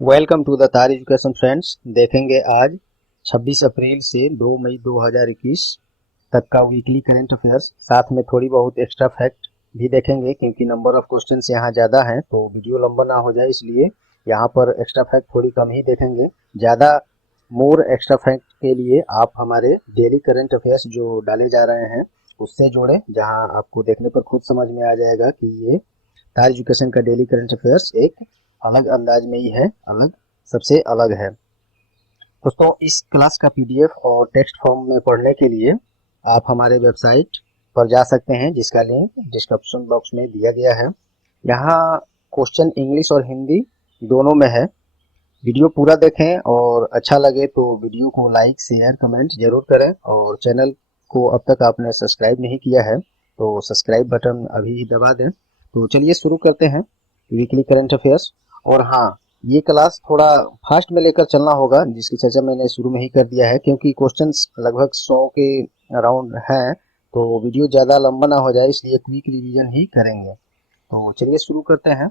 Welcome to the तार education friends. देखेंगे आज 26 अप्रैल से 2 मई 2021 तक का वीकली करंट अफेयर्स, साथ में थोड़ी बहुत एक्स्ट्रा फैक्ट भी देखेंगे क्योंकि नंबर ऑफ क्वेश्चंस यहाँ ज़्यादा हैं तो वीडियो लंबा ना हो जाए, इसलिए यहाँ पर एक्स्ट्रा फैक्ट थोड़ी कम ही देखेंगे। ज़्यादा मोर एक्स्ट्रा फैक्ट के लिए आप हमारे डेली करंट अफेयर्स जो डाले जा रहे हैं उससे जोड़ें, जहाँ आपको देखने पर खुद समझ में आ जाएगा कि ये तार एजुकेशन का डेली करंट अफेयर्स एक अलग अंदाज में ही है, सबसे अलग है। दोस्तों, इस क्लास का पीडीएफ और टेक्स्ट फॉर्म में पढ़ने के लिए आप हमारे वेबसाइट पर जा सकते हैं, जिसका लिंक डिस्क्रिप्शन बॉक्स में दिया गया है। यहाँ क्वेश्चन इंग्लिश और हिंदी दोनों में है। वीडियो पूरा देखें और अच्छा लगे तो वीडियो को लाइक शेयर कमेंट जरूर करें, और चैनल को अब तक आपने सब्सक्राइब नहीं किया है तो सब्सक्राइब बटन अभी ही दबा दें। तो चलिए शुरू करते हैं वीकली करंट अफेयर्स। और हाँ, ये क्लास थोड़ा फास्ट में लेकर चलना होगा, जिसकी चर्चा मैंने शुरू में ही कर दिया है, क्योंकि क्वेश्चंस लगभग 100 के अराउंड हैं तो वीडियो ज़्यादा लंबा ना हो जाए, इसलिए क्विक रिवीजन ही करेंगे। तो चलिए शुरू करते हैं।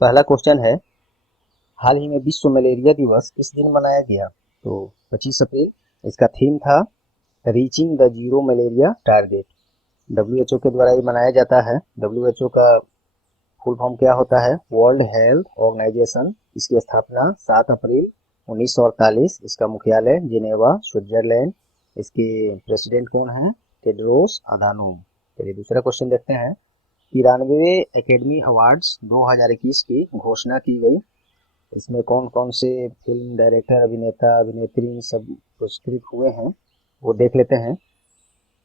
पहला क्वेश्चन है, हाल ही में विश्व मलेरिया दिवस किस दिन मनाया गया? तो 25 अप्रैल। इसका थीम था reaching the zero malaria target. WHO के द्वारा ये मनाया जाता है। डब्ल्यूएचओ का फुल फॉर्म क्या होता है? World Health Organization. इसकी स्थापना 7 अप्रैल 1948। इसका मुख्यालय जिनेवा, स्विट्जरलैंड। इसके प्रेसिडेंट कौन है? Tedros Adhanom. चलिए दूसरा क्वेश्चन देखते हैं। 93वें एकेडमी अवार्ड्स 2021 की घोषणा की गई। इसमें कौन कौन से फिल्म डायरेक्टर, अभिनेता, अभिनेत्री सब पुरस्कृत हुए हैं वो देख लेते हैं।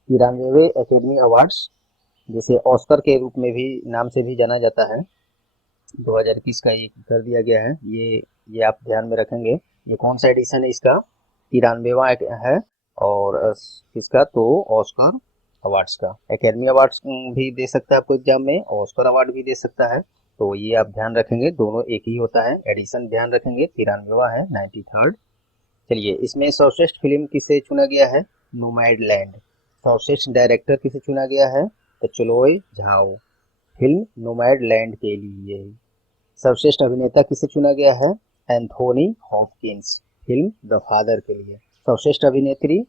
93वें एकेडमी अवार्ड्स, जिसे ऑस्कर के रूप में भी नाम से भी जाना जाता है, 2021 का ये कर दिया गया है। ये आप ध्यान में रखेंगे। ये कौन सा एडिशन है इसका? 93वां है। और किसका? तो ऑस्कर अवार्ड्स का। एकेडमी अवार्ड्स भी दे सकता है आपको एग्जाम में, ऑस्कर अवार्ड भी दे सकता है, तो ये आप ध्यान रखेंगे, दोनों एक ही होता है। एडिशन ध्यान रखेंगे, 93वां है, 93rd। चलिए, इसमें सर्वश्रेष्ठ फिल्म किसे चुना गया है? नोमैडलैंड। सर्वश्रेष्ठ डायरेक्टर किसे चुना गया है? तो चलोय झाओ, फिल्म नोमैडलैंड के लिए। सर्वश्रेष्ठ अभिनेता किसे चुना गया है? Anthony Hopkins, film the father के लिए। सर्वश्रेष्ठ अभिनेत्री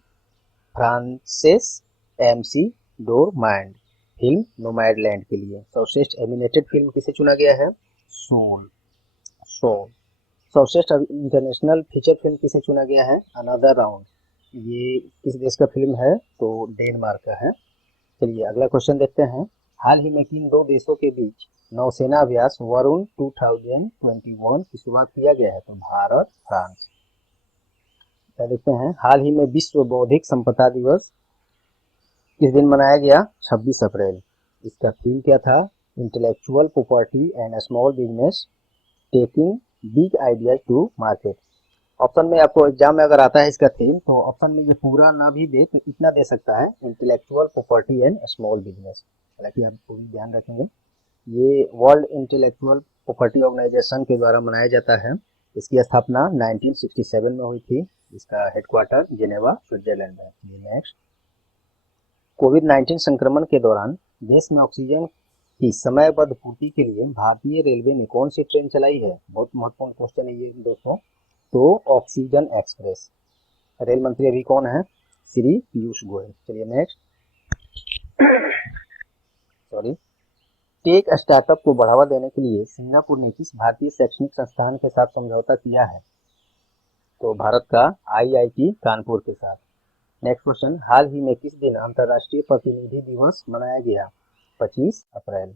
फ्रांसेस एमसी डोरमैंड, फिल्म नोमैडलैंड के लिए। सर्वश्रेष्ठ एनिमेटेड फिल्म किसे चुना गया है? सोल। सोल। सर्वश्रेष्ठ इंटरनेशनल फीचर फिल्म किसे चुना गया है? Another round. ये किस देश का फिल्म है? तो डेनमार्क का है। चलिए अगला क्वेश्चन देखते हैं। हाल ही में किन दो देशों के बीच नौसेना अभ्यास वरुण 2021 की शुरुआत किया गया है? तो भारत, फ्रांस। क्या देखते हैं, हाल ही में विश्व बौद्धिक संपदा दिवस किस दिन मनाया गया? 26 अप्रैल। इसका थीम क्या था? Intellectual property and small business taking big ideas to market. Option में आपको एग्जाम में अगर आता है इसका थीम, तो ऑप्शन में ये पूरा ना भी दे तो इतना दे सकता है, intellectual property and small business. हालांकि आप पूरी ध्यान रखेंगे, ये वर्ल्ड इंटेलेक्चुअल प्रॉपर्टी ऑर्गेनाइजेशन के द्वारा मनाया जाता है। इसकी स्थापना 1967 में हुई थी। इसका हेडक्वार्टर जिनेवा, स्विट्जरलैंड में है। नेक्स्ट, कोविड-19 संक्रमण के दौरान देश में ऑक्सीजन की समयबद्ध पूर्ति के लिए भारतीय रेलवे ने कौन सी ट्रेन चलाई है? बहुत महत्वपूर्ण क्वेश्चन है ये दोस्तों। तो ऑक्सीजन एक्सप्रेस। रेल मंत्री अभी कौन है? श्री पीयूष गोयल। चलिए नेक्स्ट, सॉरी। टेक स्टार्टअप को बढ़ावा देने के लिए सिंगापुर ने किस भारतीय शैक्षणिक संस्थान के साथ समझौता किया है? तो भारत का आईआईटी कानपुर के साथ। नेक्स्ट क्वेश्चन, हाल ही में किस दिन अंतर्राष्ट्रीय प्रतिनिधि दिवस मनाया गया? 25 अप्रैल।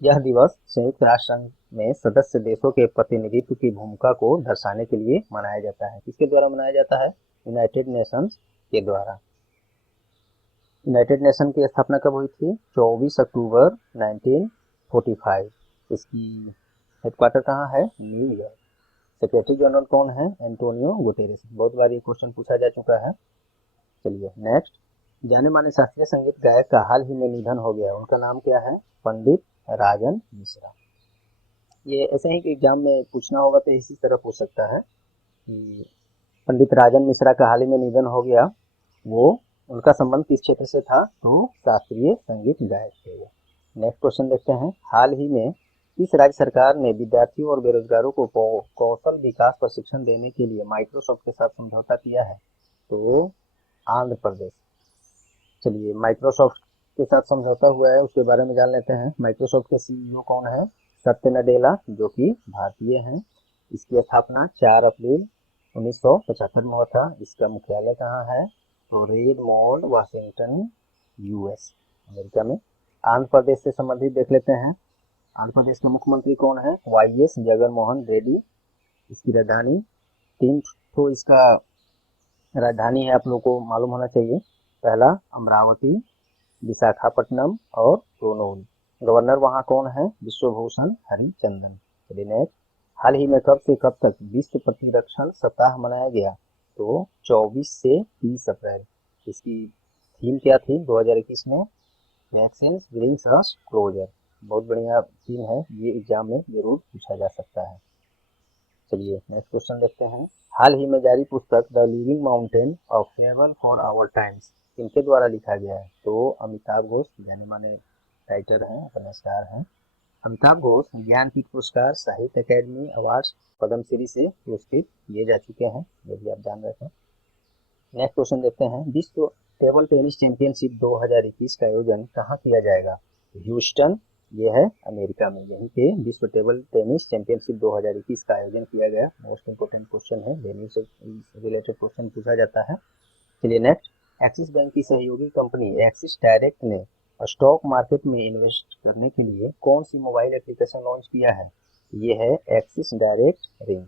यह दिवस संयुक्त राष्ट्र संघ में सदस्य देशों के प्रतिनिधित्व की भूमिका को दर्शाने के लिए मनाया जाता है। किसके द्वारा मनाया जाता है? यूनाइटेड नेशंस के द्वारा। यूनाइटेड नेशन की स्थापना कब हुई थी? 24 अक्टूबर 1945। इसकी हेडक्वार्टर कहाँ है? न्यूयॉर्क। सेक्रेटरी जनरल कौन है? Antonio Guterres. बहुत बार ये क्वेश्चन पूछा जा चुका है। चलिए नेक्स्ट, जाने माने शास्त्रीय संगीत गायक का हाल ही में निधन हो गया, उनका नाम क्या है? पंडित राजन मिश्रा। ये ऐसे ही एग्जाम में पूछना होगा तो इसी तरह पूछ सकता है कि पंडित राजन मिश्रा का हाल ही में निधन हो गया। वो उनका संबंध किस क्षेत्र से था? तो शास्त्रीय संगीत गायक थे। नेक्स्ट क्वेश्चन देखते हैं। हाल ही में किस राज्य सरकार ने विद्यार्थियों और बेरोजगारों को कौशल विकास प्रशिक्षण देने के लिए माइक्रोसॉफ्ट के साथ समझौता किया है? तो आंध्र प्रदेश। चलिए, माइक्रोसॉफ्ट के साथ समझौता हुआ है, उसके बारे में जान लेते हैं। माइक्रोसॉफ्ट के सीईओ कौन है? सत्य नडेला, जो कि भारतीय हैं। इसकी स्थापना 4 अप्रैल 1975 में हुआ था। इसका मुख्यालय कहाँ है? तो रेडमोंड, वाशिंगटन, यूएस, अमेरिका में। आंध्र प्रदेश से संबंधित देख लेते हैं। आंध्र प्रदेश के मुख्यमंत्री कौन है? वाईएस जगनमोहन रेड्डी। इसकी राजधानी, 3 तो इसका राजधानी है, आप लोग को मालूम होना चाहिए। पहला अमरावती, विशाखापट्टनम और कर्नूल। गवर्नर वहाँ कौन है? विश्वभूषण हरिचंदन। चलिए नेक्स्ट। हाल ही में कब से कब तक विश्व प्रतिरक्षण सप्ताह मनाया गया? तो 24 से 30 अप्रैल। इसकी थीम क्या थी 2021 में? Vaccine brings us closure. बहुत बढ़िया थीम है, ये एग्जाम में जरूर पूछा जा सकता है। चलिए नेक्स्ट क्वेश्चन देखते हैं। हाल ही में जारी पुस्तक the living mountain of fable for our times किनके द्वारा लिखा गया है? तो अमिताभ घोष, जाने माने राइटर हैं, उपन्यासकार हैं। अमिताभ घोष ज्ञानपीठ पुरस्कार, साहित्य अकेडमी अवार्ड्स, पद्मश्री से पुरस्कृत किए जा चुके हैं, ये भी आप जान रहे थे। नेक्स्ट क्वेश्चन देखते हैं। विश्व टेबल टेनिस चैंपियनशिप 2021 का आयोजन कहाँ किया जाएगा? ह्यूस्टन, ये है अमेरिका में। यहीं पे विश्व टेबल टेनिस चैंपियनशिप 2021 का आयोजन किया गया। मोस्ट इंपोर्टेंट क्वेश्चन है, वेन्यू से रिलेटेड क्वेश्चन पूछा जाता है। चलिए नेक्स्ट। एक्सिस बैंक की सहयोगी कंपनी एक्सिस डायरेक्ट ने स्टॉक मार्केट में इन्वेस्ट करने के लिए कौन सी मोबाइल एप्लीकेशन लॉन्च किया है? ये है एक्सिस डायरेक्ट रिंग।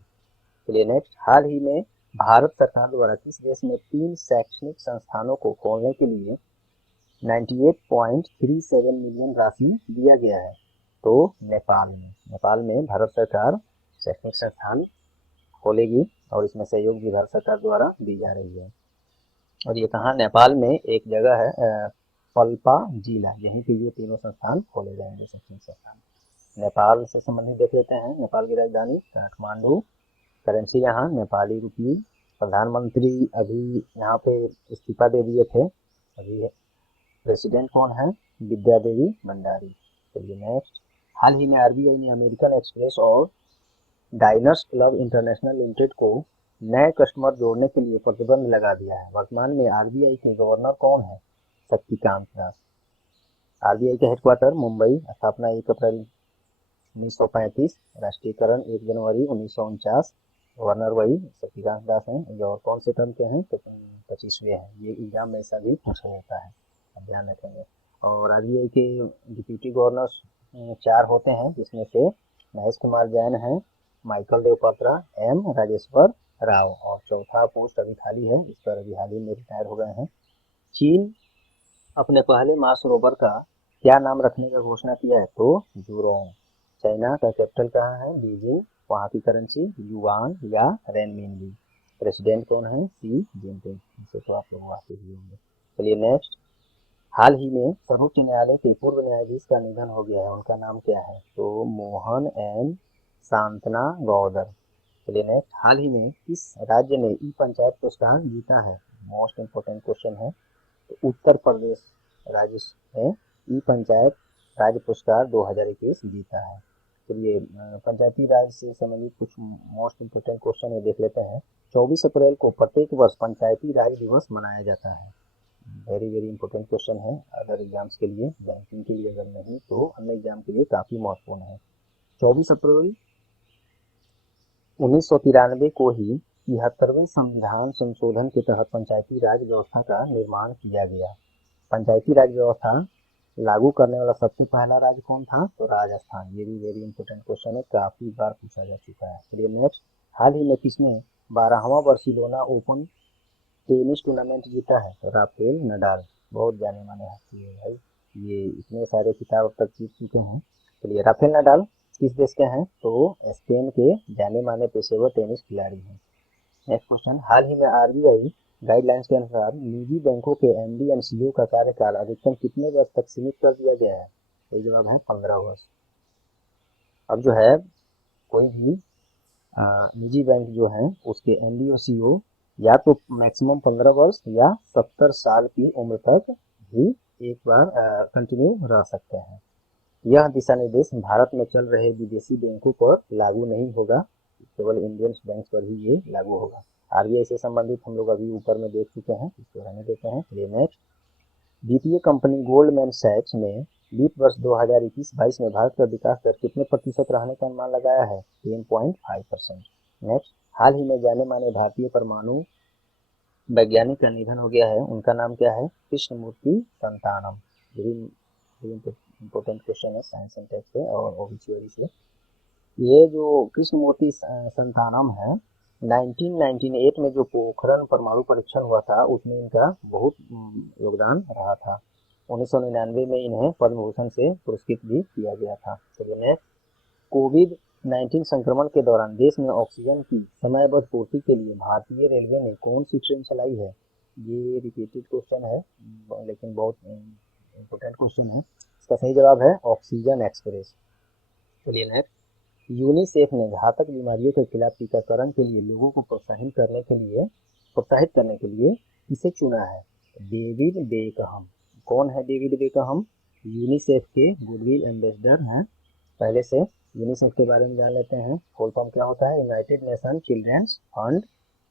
चलिए नेक्स्ट। हाल ही में भारत सरकार द्वारा किस देश में 3 शैक्षणिक संस्थानों को खोलने के लिए 98.37 मिलियन राशि दिया गया है? तो नेपाल में। नेपाल में भारत सरकार शैक्षणिक संस्थान खोलेगी और इसमें सहयोग भी भारत सरकार द्वारा दी जा रही है। और ये कहाँ? नेपाल में एक जगह है पल्पा जिला, यहीं पे ये तीनों संस्थान खोले जाएंगे, शैक्षणिक संस्थान। नेपाल से संबंधित देख लेते हैं। नेपाल की राजधानी काठमांडू। करेंसी यहाँ नेपाली रुपये। प्रधानमंत्री अभी यहाँ पे इस्तीफा दे दिए थे। अभी प्रेसिडेंट कौन है? विद्या देवी भंडारी। चलिए नेक्स्ट। हाल ही में आरबीआई ने अमेरिकन एक्सप्रेस और डाइनर्स क्लब इंटरनेशनल लिमिटेड को नए कस्टमर जोड़ने के लिए प्रतिबंध लगा दिया है। वर्तमान में आरबीआई के गवर्नर कौन है? शक्तिकांत दास। आरबीआई का हेडक्वार्टर मुंबई। स्थापना 1 अप्रैल 1935। राष्ट्रीयकरण 1 जनवरी 1949। गवर्नर वही शक्तिकांत दास हैं। ये और कौन से टर्म के हैं? तो 25वें हैं। ये एग्जाम में ऐसा भी पूछा जाता है, आप ध्यान रखेंगे। और आरबीआई के डिप्यूटी गवर्नर्स 4 होते हैं, जिसमें से महेश कुमार जैन हैं, माइकल देवपात्रा, एम राजेश्वर राव, और चौथा पोस्ट अभी खाली है, इस पर अभी हाल ही में रिटायर हो गए हैं। चीन अपने पहले मार्स रोवर का क्या नाम रखने का घोषणा किया है? तो जूरोंग। चाइना का कैपिटल कहाँ है? बीजिंग। वहाँ की करेंसी युआन या रेनमिनबी। प्रेसिडेंट कौन है? सी जिनपिंग। इसे तो आप लोग वाकिफ ही होंगे। चलिए नेक्स्ट। हाल ही में सर्वोच्च न्यायालय के पूर्व न्यायाधीश का निधन हो गया है, उनका नाम क्या है? तो मोहन एम सांतना गौदर। चलिए नेक्स्ट। हाल ही में किस राज्य ने ई पंचायत पुरस्कार जीता है? मोस्ट इंपोर्टेंट क्वेश्चन है। तो उत्तर प्रदेश राज्य ने ई पंचायत राज्य पुरस्कार 2021 जीता है। चलिए पंचायती राज से संबंधित कुछ मोस्ट इंपोर्टेंट क्वेश्चन ये देख लेते हैं। 24 अप्रैल को प्रत्येक वर्ष पंचायती राज दिवस मनाया जाता है। वेरी वेरी इंपॉर्टेंट क्वेश्चन है, अदर एग्जाम्स के लिए, बैंकिंग के लिए अगर नहीं तो अन्य एग्जाम के लिए काफी महत्वपूर्ण है। 24 अप्रैल 1993 को ही 73वें संविधान संशोधन के तहत पंचायती राज व्यवस्था का निर्माण किया गया। पंचायती राज व्यवस्था लागू करने वाला सबसे पहला राज्य कौन था? तो राजस्थान। ये भी वेरी इंपॉर्टेंट क्वेश्चन है, काफी बार पूछा जा चुका है। चलिए नेक्स्ट। हाल ही में किसने 12वां बार्सिलोना ओपन टेनिस टूर्नामेंट जीता है? तो राफेल नडाल। बहुत जाने माने हस्ती है भाई, ये इतने सारे खिताब अब तक जीत चुके हैं। चलिए राफेल नडाल किस देश के हैं? तो स्पेन के जाने माने पेशेवर टेनिस खिलाड़ी हैं। Next question. हाल ही में आरबीआई गाइडलाइंस के अनुसार निजी बैंकों के एमडी एंड सीईओ का कार्यकाल अधिकतम कितने वर्ष तक सीमित कर दिया गया है? सही जवाब है 15 वर्ष। अब जो है कोई भी निजी बैंक जो है उसके एमडी और सीईओ या तो मैक्सिमम 15 वर्ष या 70 साल की उम्र तक भी एक बार कंटिन्यू रह सकते हैं। यह दिशा निर्देश भारत में चल रहे विदेशी बैंकों पर लागू नहीं होगा, केवल इंडियन बैंक पर ही ये लागू होगा। आरबीआई से संबंधित हम लोग अभी ऊपर में देख चुके हैं, इसको रहने देते हैं। चलिए नेक्स्ट, वित्तीय कंपनी गोल्डमैन सैक्स ने वित्त वर्ष 2021-22 में भारत का विकास दर कितने प्रतिशत रहने का अनुमान लगाया है? 10.5%। नेक्स्ट, हाल ही में जाने माने भारतीय परमाणु वैज्ञानिक का निधन हो गया है, उनका नाम क्या है? कृष्णमूर्ति संतानम। इम्पोर्टेंट क्वेश्चन है साइंस एंड टेक से और ओबीसी से। ये जो कृष्णमूर्ति संतानम है, 1998 में जो पोखरण परमाणु परीक्षण हुआ था उसमें इनका बहुत योगदान रहा था। 1999 में इन्हें पद्म भूषण से पुरस्कृत भी किया गया था। चलिए नेक्स्ट, कोविड-19 संक्रमण के दौरान देश में ऑक्सीजन की समयबद्ध पूर्ति के लिए भारतीय रेलवे ने कौन सी ट्रेन चलाई है? ये रिपीटेड क्वेश्चन है लेकिन बहुत इम्पोर्टेंट क्वेश्चन है। इसका सही जवाब है ऑक्सीजन एक्सप्रेस। चलिए नेक्स्ट, यूनिसेफ ने घातक बीमारियों के खिलाफ टीकाकरण के लिए लोगों को प्रोत्साहित करने के लिए किसे चुना है? David Beckham. कौन है डेविड बेकहम? यूनिसेफ के गुडविल एम्बेसडर हैं। पहले से यूनिसेफ के बारे में जान लेते हैं। फुल फॉर्म क्या होता है? United Nation Children's Fund.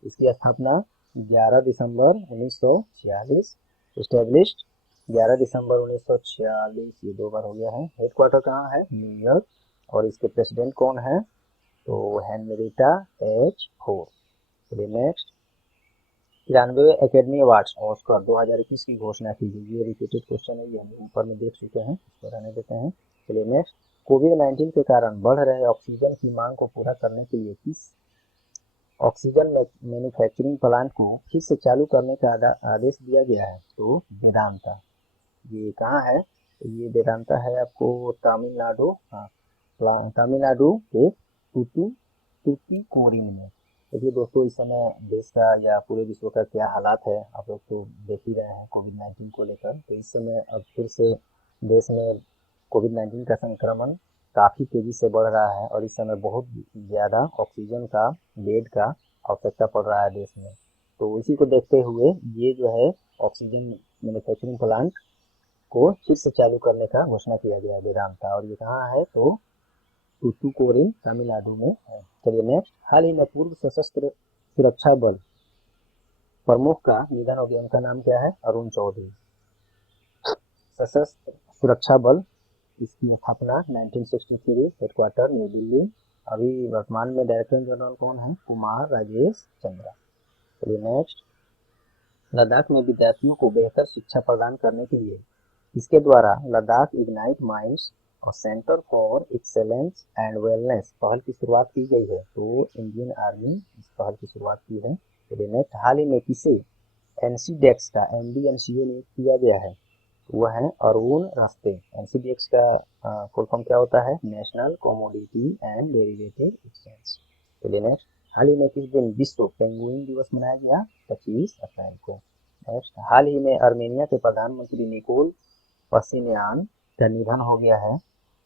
इसकी स्थापना 11 दिसंबर 1946, एस्टेब्लिश्ड 11 दिसंबर 1946, ये 2 बार हो गया है। हेडक्वार्टर कहाँ है? न्यूयॉर्क। और इसके प्रेसिडेंट कौन है? तो हेनरिटा एच फोर्ड। चलिए नेक्स्ट, 93वें एकेडमी अवार्ड्स ऑस्कर 2021 की घोषणा की गई। ये रिपीटेड क्वेश्चन है, ये हम ऊपर में देख चुके हैं, इसको रहने देते हैं। चलिए नेक्स्ट, कोविड-19 के कारण बढ़ रहे ऑक्सीजन की मांग को पूरा करने के लिए किस ऑक्सीजन मैन्युफैक्चरिंग प्लांट को फिर से चालू करने का आदेश दिया गया है? तो वेदांता। ये कहाँ है? ये वेदांता है आपको तमिलनाडु, हाँ तमिलनाडु के तूतीकोरिन में। देखिए दोस्तों, इस समय देश का या पूरे विश्व का क्या हालात है आप लोग तो देख ही रहे हैं कोविड-19 को लेकर। तो इस समय अब फिर से देश में कोविड-19 का संक्रमण काफ़ी तेज़ी से बढ़ रहा है और इस समय बहुत ज़्यादा ऑक्सीजन का बेड का आवश्यकता पड़ रहा है देश में। तो इसी को देखते हुए ये जो है ऑक्सीजन मैन्युफैक्चरिंग प्लांट को फिर से चालू करने का घोषणा किया गया है वेदांता। और ये कहाँ है? तो तूतीकोरिन तमिलनाडु में है। चलिए नेक्स्ट, हाल ही में पूर्व सशस्त्र सुरक्षा बल प्रमुख का निधन हो गया, उनका नाम क्या है? अरुण चौधरी। सशस्त्र सुरक्षा बल, इसकी स्थापना 1963, हेडक्वार्टर नई दिल्ली। अभी वर्तमान में डायरेक्टर जनरल कौन है? कुमार राजेश चंद्रा। चलिए नेक्स्ट, लद्दाख में विद्यार्थियों को बेहतर शिक्षा प्रदान करने के लिए इसके द्वारा लद्दाख इग्नाइट माइंड्स और centre for excellence and wellness पहल की शुरुआत की गई है। तो इंडियन आर्मी इस पहल की शुरुआत की है। चलिए नेक्स्ट, हाल ही में किसे एनसीडेक्स का एमडी एनसीओ नियुक्त किया गया है? वह है अरुण रस्ते। एनसीडीएक्स का फुल फॉर्म क्या होता है? National commodity and derivative exchange. चलिए नेक्स्ट, हाल ही में किस दिन विश्व पेंगुइन दिवस मनाया गया? 25 अप्रैल को। नेक्स्ट, हाल ही में अर्मेनिया के प्रधानमंत्री निकोल पशिन्यान का निधन हो गया है।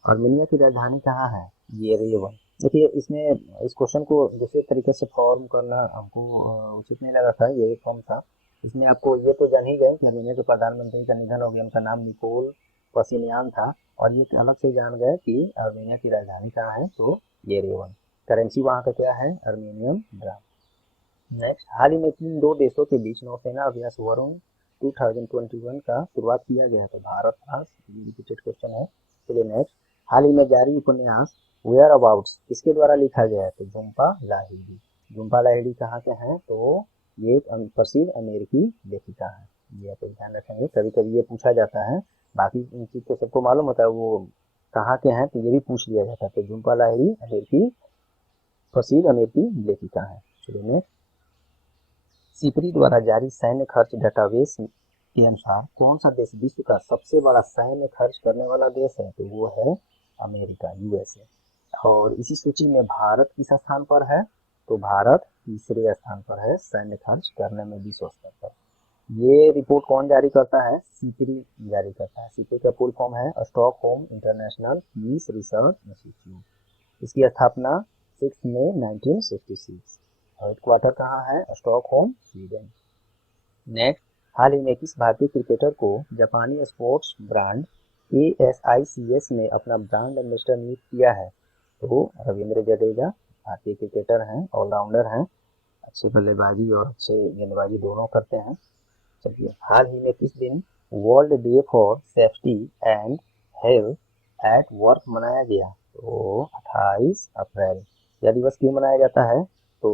अर्मेनिया की राजधानी कहाँ है? येरेवन। देखिए इसमें इस क्वेश्चन को दूसरे तरीके से फॉर्म करना हमको उचित नहीं लगा था, यही फॉर्म था। इसमें आपको ये तो जान ही गए कि अर्मेनिया के प्रधानमंत्री का निधन हो गया, उनका नाम निकोल पशिन्यान था। और ये अलग से जान गए कि अर्मेनिया की राजधानी कहाँ है? तो येरेवन। करेंसी वहाँ का क्या है? Armenian drum. नेक्स्ट, हाल ही में किन 2 देशों के बीच नौसेना अभ्यास वरुण 2021 का शुरुआत किया गया? तो भारत फ्रांस। रिपीटेड क्वेश्चन है। चलिए नेक्स्ट, हाल ही में जारी उपन्यास वेयर अबाउट्स किसके द्वारा लिखा गया है? तो झुम्पा लाहिड़ी। झुम्पा लाहिड़ी कहाँ के हैं? तो ये एक प्रसिद्ध अमेरिकी लेखिका है। ये आप ध्यान रखेंगे, कभी कभी ये पूछा जाता है। बाकी इन चीज तो सबको मालूम होता है वो कहाँ के हैं, तो ये भी पूछ लिया जाता है। तो झुम्पा लाहिड़ी अमेरिकी प्रसिद्ध अमेरिकी लेखिका है। चलिए नेक्स्ट, सिपरी द्वारा जारी सैन्य खर्च डेटाबेस के अनुसार कौन सा देश विश्व का सबसे बड़ा सैन्य खर्च करने वाला देश है? तो वो है अमेरिका, यूएसए। और इसी सूची में भारत किस स्थान पर है? तो भारत तीसरे स्थान पर है सैन्य खर्च करने में विश्व स्तर पर। ये रिपोर्ट कौन जारी करता है? सिपरी जारी करता है। सिपरी का फुल फॉर्म है Stockholm International Peace Research Institute. इसकी स्थापना 6 मई 1966। हेडक्वार्टर कहाँ है? Stockholm, Sweden. नेक्स्ट, हाल ही में किस भारतीय क्रिकेटर को जापानी स्पोर्ट्स ब्रांड ASICS ने अपना ब्रांड एम्बेसडर नियुक्त किया है? तो रविंद्र जडेजा भारतीय क्रिकेटर हैं, ऑलराउंडर हैं, अच्छी बल्लेबाजी और अच्छे गेंदबाजी दोनों करते हैं। चलिए, हाल ही में किस दिन world day for safety and health at work मनाया गया? तो 28 अप्रैल। यह दिवस क्यों मनाया जाता है? तो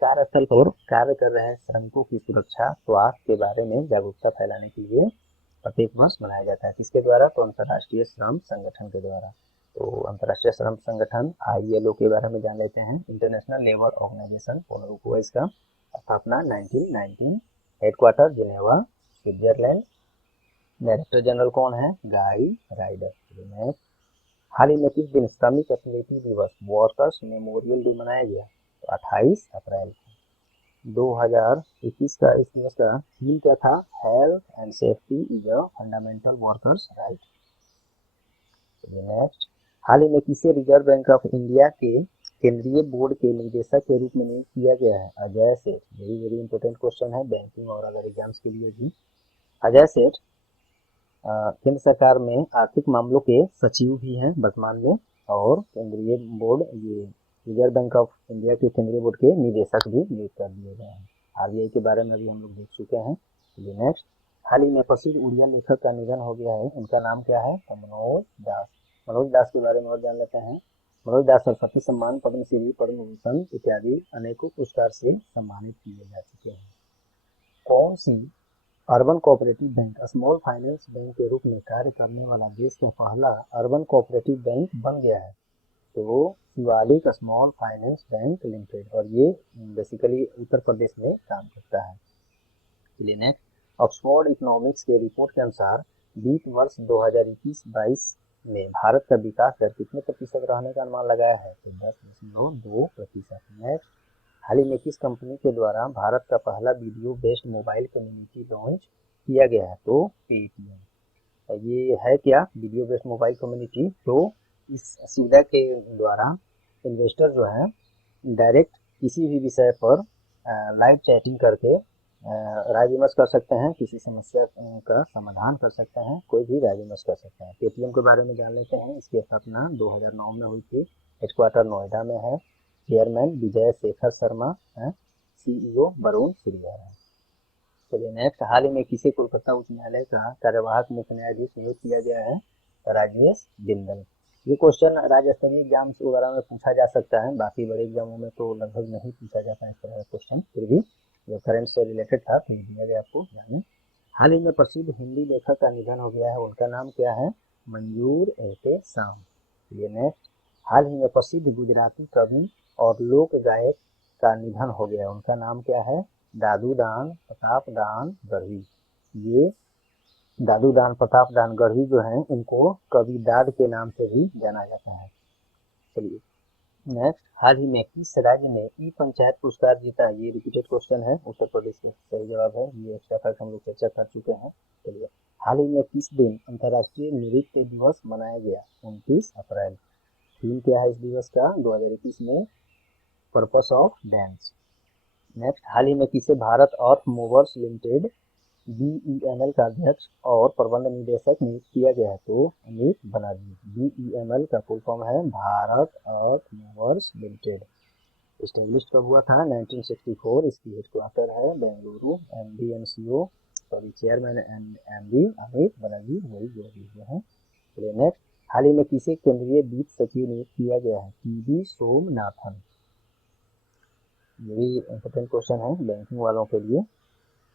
कार्यस्थल पर कार्य कर रहे श्रमिकों की सुरक्षा स्वास्थ्य के बारे में जागरूकता फैलाने के लिए प्रत्येक वर्ष मनाया जाता है। किसके द्वारा? तो अंतर्राष्ट्रीय श्रम संगठन के द्वारा। तो अंतर्राष्ट्रीय श्रम संगठन ILO के बारे में जान लेते हैं। इंटरनेशनल लेबर ऑर्गेनाइजेशन पूर्ण रूप हुआ इसका, स्थापना 1919, headquarter Geneva, Switzerland. Director general कौन है? गाई राइडर। हाल ही में किस दिन श्रमिक स्मृति दिवस वर्कर्स मेमोरियल डे मनाया गया? तो 28 अप्रैल। 2021 का इस दिवस का थीम क्या था? Health and safety is a fundamental workers right. Next, हाल ही में किसे रिजर्व बैंक ऑफ इंडिया के केंद्रीय बोर्ड के निदेशक के रूप में नियुक्त किया गया है? अजय सेठ। वेरी इंपॉर्टेंट क्वेश्चन है बैंकिंग और अदर एग्जाम्स के लिए भी। अजय सेठ केंद्र सरकार में आर्थिक मामलों के सचिव भी हैं वर्तमान में, और केंद्रीय बोर्ड ये रिजर्व बैंक ऑफ इंडिया के केंद्रीय बोर्ड के निदेशक भी नियुक्त कर दिए गए हैं। RBI के बारे में भी हम लोग देख चुके हैं। चलिए नेक्स्ट, हाल ही में प्रसिद्ध उड़िया लेखक का निधन हो गया है, उनका नाम क्या है? तो मनोज दास। मनोज दास के बारे में और जान लेते हैं। मनोज दास सरस्वती सम्मान, पद्मश्री, पद्म भूषण इत्यादि अनेकों पुरस्कार से सम्मानित किए जा चुके हैं। कौन सी urban cooperative bank small finance bank के रूप में कार्य करने वाला देश का पहला अर्बन कोऑपरेटिव बैंक बन गया है? तो Shivalik small finance bank limited, और ये बेसिकली उत्तर प्रदेश में काम करता है। चलिए नेक्स्ट, ऑक्सफोर्ड इकोनॉमिक्स के रिपोर्ट के अनुसार वित्त वर्ष 2021-22 में भारत का विकास दर कितने प्रतिशत रहने का अनुमान लगाया है? तो 10.2%। नेक्स्ट, हाल ही में किस कंपनी के द्वारा भारत का पहला video based mobile community launch किया गया है? तो पेटीएम। ये है क्या वीडियो बेस्ड मोबाइल कम्युनिटी? तो इस सुविधा के द्वारा इन्वेस्टर जो है डायरेक्ट किसी भी विषय पर लाइव चैटिंग करके राय विमर्श कर सकते हैं, किसी समस्या का समाधान कर सकते हैं, कोई भी राय विमर्श कर सकते हैं। पेटीएम के बारे में जान लेते हैं। इसकी स्थापना 2009 में हुई थी, हेडक्वार्टर नोएडा में है, चेयरमैन विजय शेखर शर्मा है, CEO वरुण श्रीधर है। चलिए नेक्स्ट, हाल ही में किसे कोलकाता उच्च न्यायालय का कार्यवाहक मुख्य न्यायाधीश नियुक्त किया गया है? राजेश बिंदल। ये क्वेश्चन राज्य स्तरीय एग्जाम्स वगैरह में पूछा जा सकता है, बाकी बड़े एग्जामों में तो लगभग नहीं पूछा जाता है इस तरह का क्वेश्चन, फिर भी जो करंट से रिलेटेड था तो दिया गया आपको जानने। हाल ही में प्रसिद्ध हिंदी लेखक का निधन हो गया है, उनका नाम क्या है? मंजूर एहतेशाम। ये नेक्स्ट, हाल ही में प्रसिद्ध गुजराती कवि और लोक गायक का निधन हो गया, उनका नाम क्या है? दादूदान प्रतापदान गढ़वी। ये दादूदान प्रतापदान गढ़वी जो हैं, इनको कवि दाद के नाम से भी जाना जाता है। चलिए नेक्स्ट, हाल ही में किस राज्य ने ई पंचायत पुरस्कार जीता? ये रिपीटेड क्वेश्चन है, उत्तर प्रदेश का सही जवाब है। ये एक्स्ट्रा फैक्ट हम लोग चर्चा कर चुके हैं। चलिए, हाल ही में किस दिन अंतर्राष्ट्रीय नृत्य दिवस मनाया गया? 29 अप्रैल। थीम क्या है इस दिवस का 2021 में? Purpose of dance. नेक्स्ट, हाल ही में किसे भारत अर्थ मूवर्स लिमिटेड BEML का अध्यक्ष और प्रबंध निदेशक नियुक्त किया गया है? तो अमित बनर्जी। BEML का फुल फॉर्म है भारत अर्थ मूवर्स लिमिटेड। स्टेब्लिश कब हुआ था? 1964। इसकी हेडक्वार्टर है Bengaluru. MD and CEO sorry chairman and MD Amit Banerjee वही जो अभी हुए हैं। चलिए नेक्स्ट, हाल ही में किसे केंद्रीय वित्त सचिव नियुक्त किया गया है? TB सोमनाथन। ये भी इम्पोर्टेंट क्वेश्चन है बैंकिंग वालों के लिए।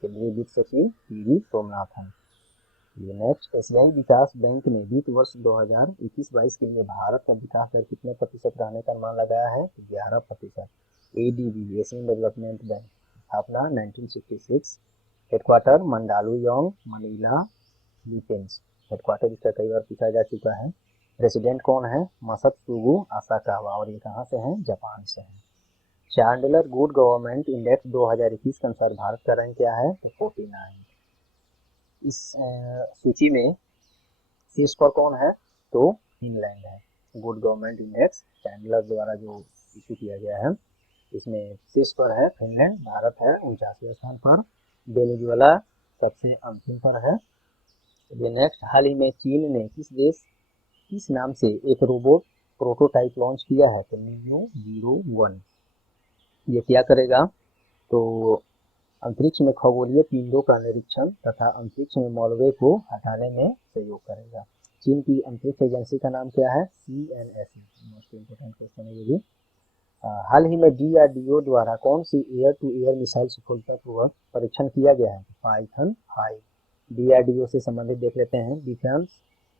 केंद्रीय वित्त सचिव TB सोमनाथन। ये नेक्स्ट, एशियाई विकास बैंक ने वित्त वर्ष 2021-22 के लिए भारत का विकास दर कितने प्रतिशत रहने का अनुमान लगाया है? 11%। ADB एशियन डेवलपमेंट बैंक, स्थापना 1966, headquarter Mandaluyong Manila Philippines. Headquarter इसका कई बार पूछा जा चुका है। प्रेसिडेंट कौन है? मसत्सुगु आसाकावा, और ये कहाँ से हैं? जापान से हैं। चांडलर गुड गवर्नमेंट इंडेक्स 2021 के अनुसार भारत का रैंक क्या है? तो 49। इस सूची में शीर्ष पर कौन है? तो फिनलैंड है। गुड गवर्नमेंट इंडेक्स चैंडलर द्वारा जो इशू किया गया है, इसमें शीर्ष पर है फिनलैंड, भारत है 49वें स्थान पर, वेनेजुएला सबसे अंतिम पर है। चलिए नेक्स्ट, हाल ही में चीन ने किस नाम से एक रोबोट प्रोटोटाइप लॉन्च किया है? तो नियो 01। ये क्या करेगा? तो अंतरिक्ष में खगोलीय पिंडों का निरीक्षण तथा अंतरिक्ष में मलबे को हटाने में सहयोग करेगा। चीन की अंतरिक्ष एजेंसी का नाम क्या है? CNSE। मोस्ट इम्पोर्टेंट क्वेश्चन है ये भी। हाल ही में DRDO द्वारा कौन सी एयर टू एयर मिसाइल सफलतापूर्वक परीक्षण किया गया है? पाइथन 5। DRDO से संबंधित देख लेते हैं,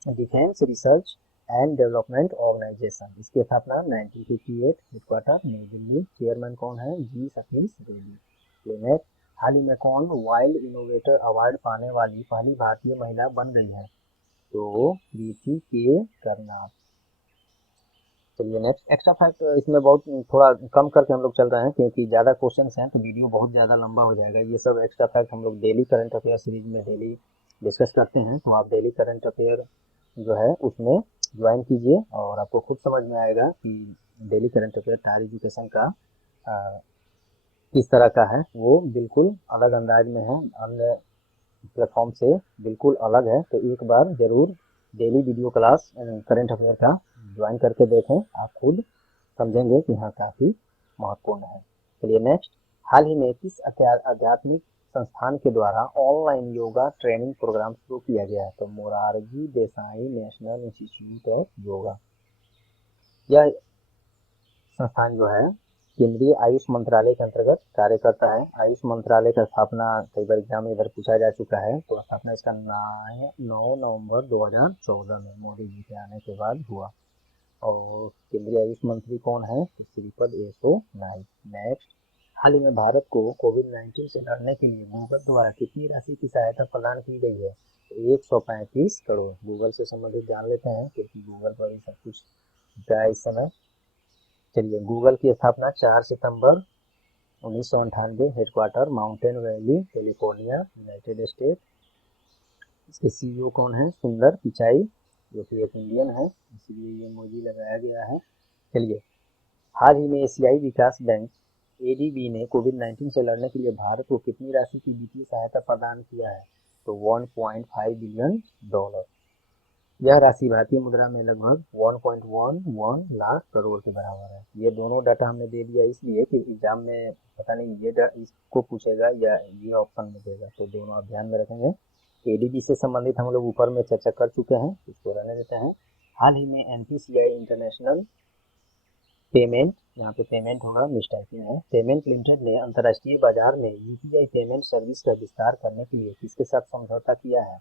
Defence Research and Development Organisation. इसकी स्थापना 1958, हेडक्वार्टर न्यू दिल्ली। चेयरमैन कौन है? G सतीश रेड्डी। हाल ही में कौन वाइल्ड इनोवेटर अवार्ड पाने वाली पहली भारतीय महिला बन गई है? तो प्रीति के कर्नाड। चलिए नेक्स्ट, एक्स्ट्रा फैक्ट इसमें बहुत थोड़ा कम करके हम लोग चल रहे हैं क्योंकि ज़्यादा क्वेश्चंस हैं तो वीडियो बहुत ज़्यादा लंबा हो जाएगा। ये सब एक्स्ट्रा फैक्ट हम लोग डेली करंट अफेयर सीरीज में डेली डिस्कस करते हैं, तो आप डेली करंट अफेयर जो है उसमें ज्वाइन कीजिए और आपको खुद समझ में आएगा कि daily current affair tyre education का किस तरह का है। वो बिल्कुल अलग अंदाज में है, अन्य प्लेटफॉर्म से बिल्कुल अलग है। तो एक बार ज़रूर daily video class current affair का ज्वाइन करके देखें, आप खुद समझेंगे कि हाँ काफ़ी महत्वपूर्ण है। चलिए नेक्स्ट, हाल ही में किस आध्यात्मिक संस्थान के द्वारा ऑनलाइन योगा ट्रेनिंग प्रोग्राम शुरू किया गया है? तो Morarji Desai national institute of yoga. यह संस्थान जो है केंद्रीय आयुष मंत्रालय के अंतर्गत कार्य करता है। आयुष मंत्रालय का स्थापना कई बार एग्जाम में इधर पूछा जा चुका है, तो स्थापना इसका 9 नवंबर 2014 में मोदी जी के आने के बाद हुआ। और केंद्रीय आयुष मंत्री कौन है? तो श्रीपद येसो नाइक। नेक्स्ट, हाल ही में भारत को कोविड-19 से लड़ने के लिए गूगल द्वारा कितनी राशि की सहायता प्रदान की गई है? तो 135 करोड़। गूगल से संबंधित जान लेते हैं क्योंकि गूगल पर ही सब कुछ होता है इस समय। चलिए, गूगल की स्थापना 4 सितंबर 1998, headquarter mountain valley California United state. इसके CEO कौन है? सुंदर पिचाई, जो कि एक इंडियन है, इसलिए ये इमोजी लगाया गया है। चलिए, हाल ही में एशियाई विकास बैंक ADB ने कोविड-19 से लड़ने के लिए भारत को कितनी राशि की वित्तीय सहायता प्रदान किया है? तो $1.5 बिलियन। यह राशि भारतीय मुद्रा में लगभग 1.11 लाख करोड़ के बराबर है। ये दोनों डाटा हमने दे दिया इसलिए कि एग्जाम में पता नहीं ये इसको पूछेगा या ये ऑप्शन में देगा, तो दोनों आप ध्यान में रखेंगे। ADB से संबंधित हम लोग ऊपर में चर्चा कर चुके हैं, इसको रहने देते हैं। हाल ही में NPCI इंटरनेशनल पेमेंट, यहाँ पे पेमेंट होगा, मिसटाइपिंग है, पेमेंट लिमिटेड ने अंतर्राष्ट्रीय बाजार में UPI पेमेंट सर्विस का विस्तार करने के लिए किसके साथ समझौता किया है?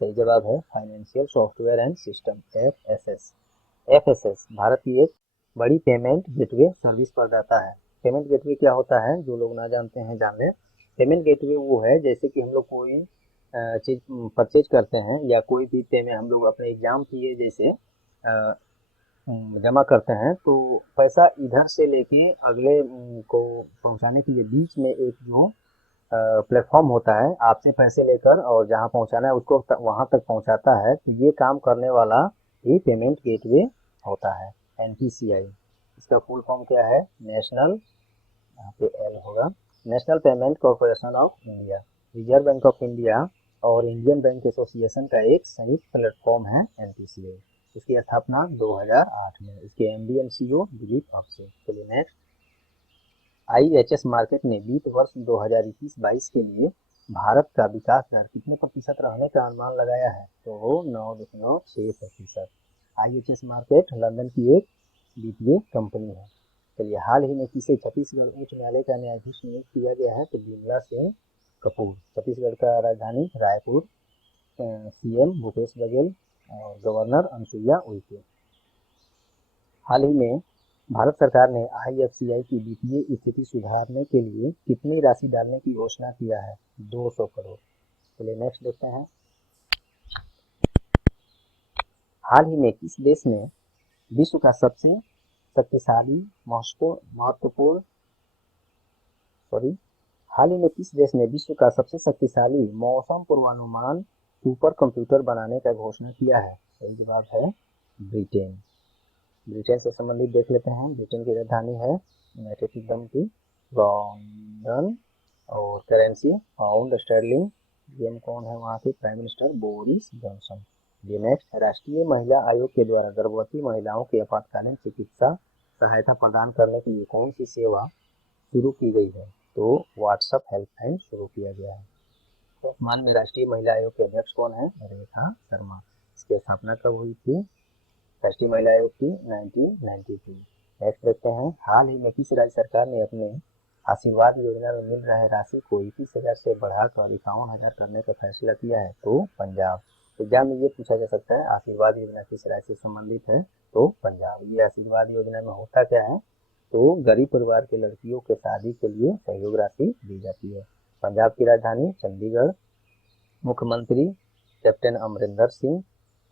सही जवाब है financial software and system, FSS Bharat की एक बड़ी पेमेंट गेटवे सर्विस प्रदाता है। पेमेंट गेटवे क्या होता है? जो लोग ना जानते हैं जान लें। पेमेंट गेटवे वो है जैसे कि हम लोग कोई चीज़ परचेज करते हैं या कोई भी पेमेंट हम लोग अपने एग्जाम की जैसे जमा करते हैं, तो पैसा इधर से लेके अगले को पहुंचाने के लिए बीच में एक जो प्लेटफॉर्म होता है, आपसे पैसे लेकर और जहां पहुंचाना है उसको वहां तक पहुंचाता है, तो ये काम करने वाला ही पेमेंट गेटवे होता है, NPCI। इसका फुल फॉर्म क्या है? नेशनल, यहाँ पे L होगा, national payment corporation of India. Reserve bank of India और इंडियन बैंक एसोसिएशन का एक संयुक्त प्लेटफॉर्म है NPCI। इसकी स्थापना 2008 में। इसके MD एंड CEO दिलीप अक्से। चलिए नेक्स्ट, IHS मार्केट ने वित्त वर्ष 2021-22 के लिए भारत का विकास दर कितने प्रतिशत रहने का अनुमान लगाया है? तो 9.6%। IHS मार्केट लंदन की एक वित्तीय कंपनी है। चलिए, हाल ही में किसे छत्तीसगढ़ उच्च न्यायालय का न्यायाधीश नियुक्त किया गया है? तो बिमला सिंह कपूर। छत्तीसगढ़ का राजधानी रायपुर, CM भूपेश बघेल और गवर्नर अनुसुईया उइके। हाल ही में भारत सरकार ने IFCI की वित्तीय स्थिति सुधारने के लिए कितनी राशि डालने की घोषणा किया है? 200 करोड़। चलिए नेक्स्ट देखते हैं, हाल ही में किस देश ने विश्व का सबसे शक्तिशाली हाल ही में किस देश ने विश्व का सबसे शक्तिशाली मौसम पूर्वानुमान सुपर कंप्यूटर बनाने का घोषणा किया है? सही जवाब है ब्रिटेन। ब्रिटेन से संबंधित देख लेते हैं। ब्रिटेन की राजधानी है यूनाइटेड किंगडम की लंदन, और करेंसी पाउंड स्टर्लिंग। पीएम कौन है वहाँ के? Prime minister Boris Johnson. ये नेक्स्ट, राष्ट्रीय महिला आयोग के द्वारा गर्भवती महिलाओं के आपातकालीन चिकित्सा सहायता प्रदान करने के लिए कौन सी सेवा शुरू की गई है? तो व्हाट्सएप हेल्पलाइन शुरू किया गया है। वर्तमान में राष्ट्रीय महिला आयोग के अध्यक्ष कौन है? रेखा शर्मा। इसकी स्थापना कब हुई थी राष्ट्रीय महिला आयोग की? 1992। नेक्स्ट देखते हैं, हाल ही में किस राज्य सरकार ने अपने आशीर्वाद योजना में मिल रहे राशि को 21,000 से बढ़ाकर 51,000 करने का फैसला किया है? तो पंजाब। एग्जाम में ये पूछा जा सकता है आशीर्वाद योजना किस राज्य से संबंधित है? तो पंजाब। ये आशीर्वाद योजना में होता क्या है? तो गरीब परिवार के लड़कियों के शादी के लिए सहयोग राशि दी जाती है। पंजाब की राजधानी चंडीगढ़। मुख्यमंत्री कैप्टन अमरिंदर सिंह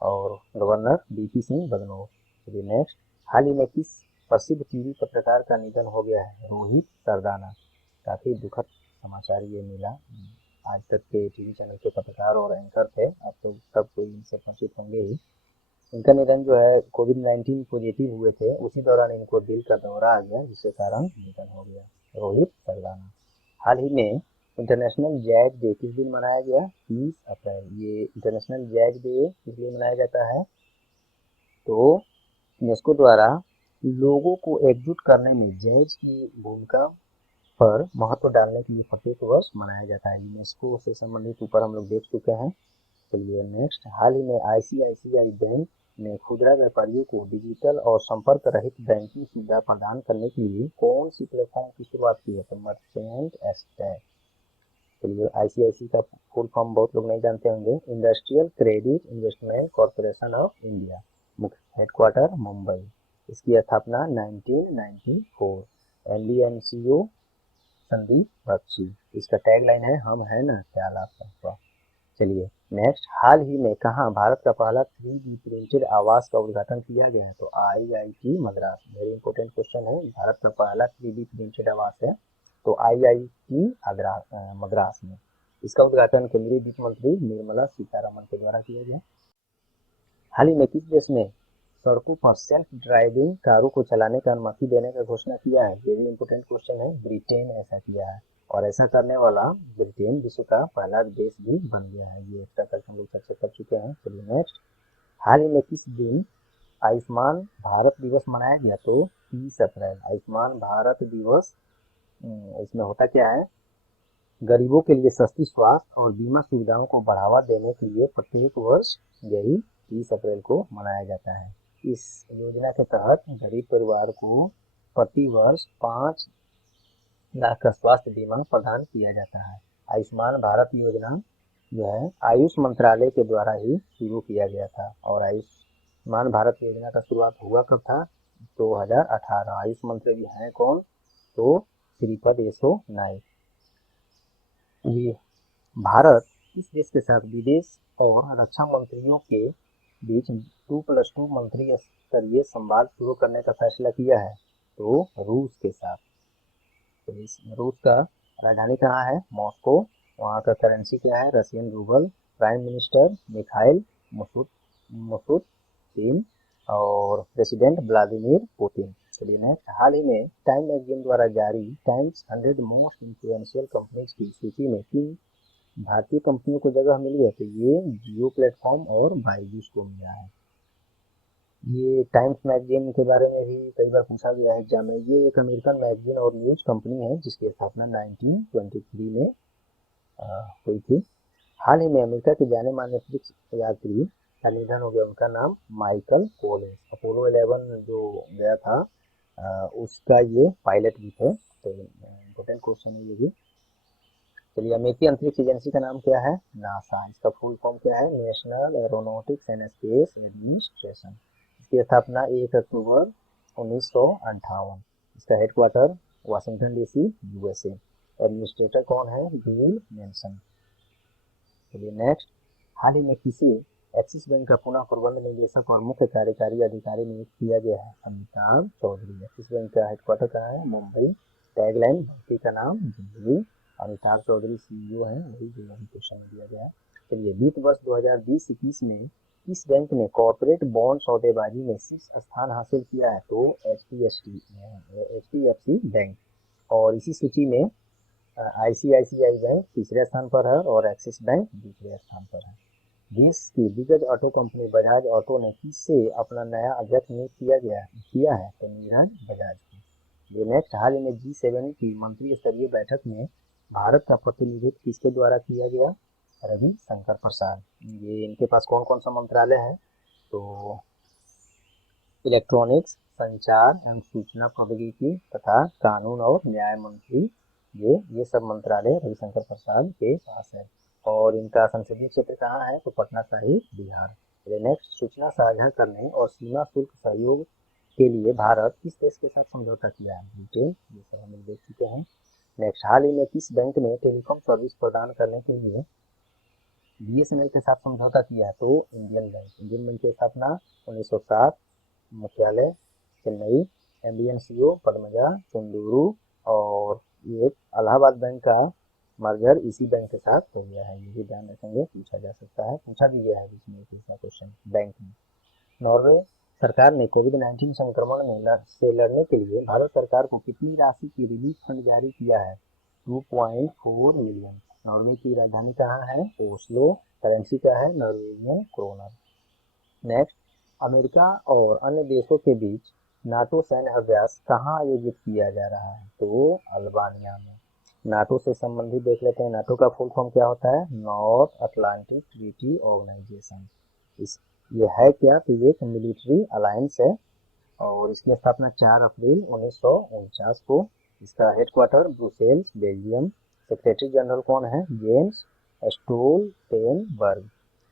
और गवर्नर बीपी सिंह बदनौर। चलिए नेक्स्ट, हाल ही में किस प्रसिद्ध टीवी पत्रकार का निधन हो गया है? रोहित सरदाना। काफी दुखद समाचार ये मिला। आज तक के टीवी चैनल के पत्रकार और एंकर थे, अब तो सब कोई इनसे परिचित होंगे ही। इनका निधन जो है कोविड-19 पॉजिटिव हुए थे, उसी दौरान इनको दिल का दौरा आ गया, जिसके कारण निधन हो गया। रोहित सरदाना। हाल ही में इंटरनेशनल जैज डे किस दिन मनाया गया? 30 अप्रैल। ये इंटरनेशनल जैज डे किस लिए मनाया जाता है? तो यूनेस्को द्वारा लोगों को एकजुट करने में जैज की भूमिका पर महत्व डालने के लिए प्रत्येक वर्ष मनाया जाता है। यूनेस्को से संबंधित ऊपर हम लोग देख चुके हैं। चलिए नेक्स्ट, हाल ही में आईसीआईसीआई बैंक ने खुदरा व्यापारियों को डिजिटल और संपर्क रहित बैंकिंग सुविधा प्रदान करने के लिए कौन सी प्लेटफॉर्म की शुरुआत की है? तो मर्चेंट एस्टेट। चलिए आईसीआईसी का फुल फॉर्म बहुत लोग नहीं जानते होंगे, Industrial Credit Investment Corporation of India. मुख्य हेडक्वार्टर मुंबई। इसकी स्थापना 1994। MD MCO Sandeep Bakhshi. इसका टैगलाइन है, हम है ना ख्याल आपका। चलिए नेक्स्ट, हाल ही में कहाँ भारत का पहला 3D प्रिंटेड आवास का उद्घाटन किया गया है? तो IIT Madras. Very important question है, भारत का पहला 3D प्रिंटेड आवास है तो आईआईटी मद्रास में। इसका उद्घाटन केंद्रीय वित्त मंत्री निर्मला सीतारमण के द्वारा किया गया। हाल ही में किस देश ने सड़कों पर सेल्फ ड्राइविंग कारों को चलाने का अनुमति देने का घोषणा किया है? वेरी इंपॉर्टेंट क्वेश्चन है, ब्रिटेन ऐसा किया है, और ऐसा करने वाला ब्रिटेन विश्व का पहला देश भी बन गया है। ये एक्स्ट्रा करके हम लोग चर्चा कर चुके हैं। चलिए नेक्स्ट, हाल ही में किस दिन आयुष्मान भारत दिवस मनाया गया? तो 30 अप्रैल। आयुष्मान भारत दिवस इसमें होता क्या है, गरीबों के लिए सस्ती स्वास्थ्य और बीमा सुविधाओं को बढ़ावा देने के लिए प्रत्येक वर्ष यही 30 अप्रैल को मनाया जाता है। इस योजना के तहत गरीब परिवार को प्रति वर्ष 5 लाख का स्वास्थ्य बीमा प्रदान किया जाता है। आयुष्मान भारत योजना जो है आयुष मंत्रालय के द्वारा ही शुरू किया गया था, और आयुष्मान भारत योजना का शुरुआत हुआ कब था? 2018। आयुष मंत्री हैं कौन? तो श्रीपद येसो नाइक। ये भारत किस देश के साथ विदेश और रक्षा मंत्रियों के बीच 2+2 मंत्री स्तरीय संवाद शुरू करने का फैसला किया है? तो रूस के साथ। तो इस रूस का राजधानी कहाँ है? मॉस्को। वहाँ का करेंसी क्या है? Russian rouble. Prime minister Mikhail Mishustin और प्रेसिडेंट व्लादिमीर पुतिन। चलिए नेक्स्ट, हाल ही में टाइम मैगजीन द्वारा जारी टाइम्स 100 मोस्ट इन्फ्लुएंशियल कंपनीज की सूची में किन भारतीय कंपनियों को जगह मिली है? तो ये जियो प्लेटफॉर्म और बायजूस को मिला है। ये टाइम्स मैगजीन के बारे में भी कई बार पूछा गया है एग्जाम में। ये एक अमेरिकन मैगजीन और न्यूज कंपनी है जिसकी स्थापना 1923 में हुई थी। हाल ही में अमेरिका के जाने माने अंतरिक्ष यात्री का निधन हो गया, उनका नाम माइकल कोलिंस। अपोलो 11 जो गया था उसका ये पायलट भी थे। तो इम्पोर्टेंट क्वेश्चन है ये भी। चलिए, अमेरिकी अंतरिक्ष एजेंसी का नाम क्या है? नासा। इसका फुल फॉर्म क्या है? National aeronautics and space administration. इसकी स्थापना 1 अक्टूबर 1958। इसका headquarter Washington DC USA. Administrator कौन है? Bill mention. चलिए नेक्स्ट, हाल ही में किसी एक्सिस बैंक का पुनः प्रबंध निदेशक और मुख्य कार्यकारी अधिकारी नियुक्त किया गया है? अमिताभ चौधरी। एक्सिस बैंक का हेडक्वार्टर कहाँ है? मुंबई। टैगलाइन भक्ति का नाम जिंदगी। अमिताभ चौधरी सीईओ हैं, वही जो क्वेश्चन में दिया गया है। चलिए, वित्त वर्ष 2020-21 में किस बैंक ने कॉर्पोरेट बॉन्ड सौदेबाजी में शीर्ष स्थान हासिल किया है? तो HDFC बैंक। और इसी सूची में ICICI बैंक तीसरे स्थान पर है और एक्सिस बैंक दूसरे स्थान पर है। देश की दिग्गज ऑटो कंपनी बजाज ऑटो ने किससे अपना नया अध्यक्ष नियुक्त किया है? तो नीरज बजाज को। ये नेक्स्ट, हाल ही में G7 की मंत्री स्तरीय बैठक में भारत का प्रतिनिधित्व किसके द्वारा किया गया? रविशंकर प्रसाद। ये इनके पास कौन कौन सा मंत्रालय है? तो इलेक्ट्रॉनिक्स, संचार एवं सूचना प्रौद्योगिकी तथा कानून और न्याय मंत्री, ये सब मंत्रालय रविशंकर प्रसाद के पास है। और इनका संसदीय क्षेत्र कहाँ है? तो पटना साहिब, बिहार। नेक्स्ट, सूचना साझा करने और सीमा शुल्क सहयोग के लिए भारत किस देश के साथ समझौता किया है? ब्रिटेन। ये सब हम लोग देख चुके हैं। नेक्स्ट, हाल ही में किस बैंक ने टेलीकॉम सर्विस प्रदान करने के लिए BSNL के साथ समझौता किया है? तो इंडियन बैंक। इंडियन बैंक की स्थापना 1907, मुख्यालय चेन्नई, MBNCO पद्मजा चंदूरू, और ये इलाहाबाद बैंक का मर्जर इसी बैंक के साथ हो गया है। ये भी ध्यान रखेंगे, पूछा जा सकता है, पूछा भी गया है इसमें क्वेश्चन बैंक में। नॉर्वे सरकार ने कोविड-19 संक्रमण से लड़ने के लिए भारत सरकार को कितनी राशि की रिलीफ फंड जारी किया है? 2.4 मिलियन। नॉर्वे की राजधानी कहाँ है? ओस्लो। करेंसी क्या है? Norwegian kroner. नेक्स्ट, अमेरिका और अन्य देशों के बीच नाटो सैन्य अभ्यास कहाँ आयोजित किया जा रहा है? तो अल्बानिया में। नाटो से संबंधित देख लेते हैं, नाटो का फुल फॉर्म क्या होता है? North Atlantic Treaty Organization. ये है क्या? तो ये एक मिलिट्री अलायंस है और इसकी स्थापना 4 अप्रैल 1949 को। इसका headquarter Brussels, Belgium. Secretary general कौन है? James Stoltenberg.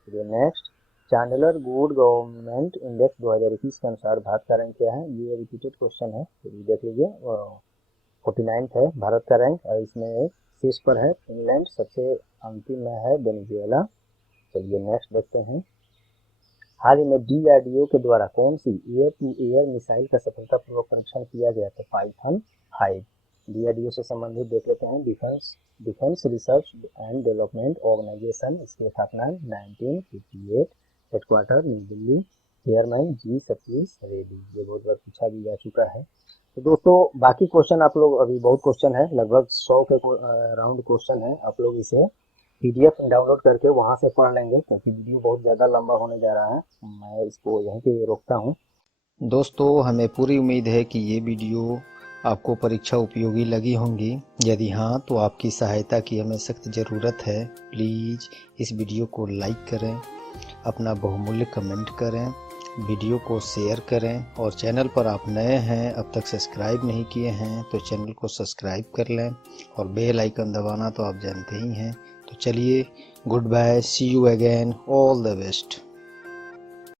Next, Chandler good government index 2021 के अनुसार भारत का रैंक क्या है? ये रिपीटेड क्वेश्चन है, तो देख लीजिए। 49 है भारत का रैंक, और इसमें एक शीर्ष पर है फिनलैंड, सबसे अंतिम में है वेनेजुएला। चलिए नेक्स्ट देखते हैं। हाल ही में DRDO के द्वारा कौन सी एयर टू एयर मिसाइल का सफलतापूर्वक परीक्षण किया गया? तो पाइथन 5। DRDO से संबंधित देख लेते हैं, Defence Research and Development Organisation. इसकी स्थापना 1958, headquarter New Delhi, chairman G Satish Reddy. ये बहुत बार पूछा भी जा चुका है। तो दोस्तों बाकी क्वेश्चन आप लोग, अभी बहुत क्वेश्चन है, लगभग 100 के राउंड क्वेश्चन है, आप लोग इसे PDF डाउनलोड करके वहां से पढ़ लेंगे, क्योंकि वीडियो बहुत ज़्यादा लंबा होने जा रहा है। मैं इसको यहीं पे रोकता हूँ। दोस्तों हमें पूरी उम्मीद है कि ये वीडियो आपको परीक्षा उपयोगी लगी होंगी। यदि हाँ तो आपकी सहायता की हमें सख्त ज़रूरत है। प्लीज़ इस वीडियो को लाइक करें, अपना बहुमूल्य कमेंट करें, वीडियो को शेयर करें, और चैनल पर आप नए हैं, अब तक सब्सक्राइब नहीं किए हैं तो चैनल को सब्सक्राइब कर लें, और बेल आइकन दबाना तो आप जानते ही हैं। तो चलिए, goodbye, see you again, all the best.